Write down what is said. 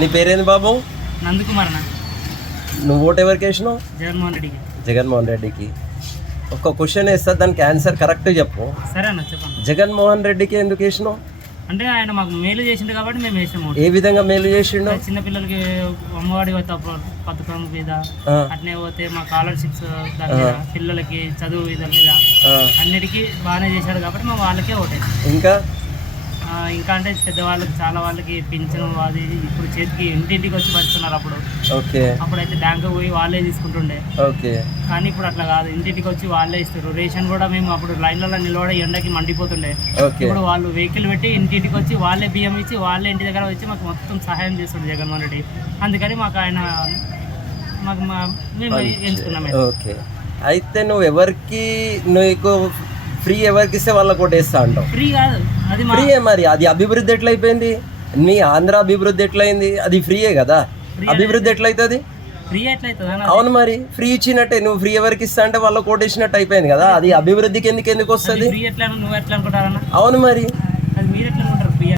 నీ పేరేంది బాబు? నందకుమార్ అన్న. నువ్వు ఓటు ఎవరికి వేసినావు? జగన్మోహన్ రెడ్డికి. జగన్మోహన్ రెడ్డికి. ఒక్క క్వశ్చన్ వేస్తా, దానికి ఆన్సర్ కరెక్ట్ చెప్పు. సరే అన్న చెప్పండి. జగన్మోహన్ రెడ్డికి ఎందుకు వేసినావు? అంటే ఆయన మాకు మేలు చేసిండు కాబట్టి మేము వేసాము. ఏ విధంగా మేలు చేసిండు? చిన్నపిల్లలకి అమ్మఒడి పథకం మీద, అట్నే పోతే మా స్కాలర్షిప్స్ దాని మీద, పిల్లలకి చదువు దాని మీద అన్నిటికీ బాగానే చేశాడు కాబట్టి మేము వాళ్ళకే ఓటేసాం. ఇంకా అంటే పెద్దవాళ్ళకి చాలా వాళ్ళకి పింఛను అది ఇప్పుడు చేతికి ఇంటింటికి వచ్చి పడుతున్నారు. అప్పుడైతే బ్యాంకు పోయి వాళ్ళే తీసుకుంటుండే. కానీ ఇప్పుడు అట్లా కాదు, ఇంటింటికి వచ్చి వాళ్ళే ఇస్తారు. రేషన్ కూడా మేము అప్పుడు లైన్లలో నిలబడి ఎండకి మండిపోతుండే. ఇప్పుడు వాళ్ళు వెహికల్ పెట్టి ఇంటింటికి వచ్చి వాళ్ళే బియ్యం ఇచ్చి వాళ్ళే ఇంటి దగ్గర వచ్చి మాకు మొత్తం సహాయం చేస్తుండే జగన్మోహన్ రెడ్డి. అందుకని మాకు ఆయన మేము ఎంచుకున్నాం. అయితే నువ్వు ఎవరికి నీకు ఫ్రీ ఎవరికి ఇస్తే వాళ్ళకి కొట్టేస్తా అంటావు? ఫ్రీ కాదు, అది ఫ్రీయే. మరి అది అభివృద్ధి ఎట్లయిపోయింది? మీ ఆంధ్ర అభివృద్ధి ఎట్లయింది? అది ఫ్రీయే కదా. అభివృద్ధి ఎట్లయితుంది? ఫ్రీ ఎట్లయితుంది? అవును, మరి ఫ్రీ ఇచ్చినట్టే. నువ్వు ఫ్రీ ఎవరికి ఇస్తా అంటే వాళ్ళకి కొట్టేసినట్టు అయిపోయింది కదా. అది అభివృద్ధికి ఎందుకు వస్తుంది? నువ్వు ఎట్లా అనుకుంటారన్నా? అవును, మరి అది మీరు ఎట్లా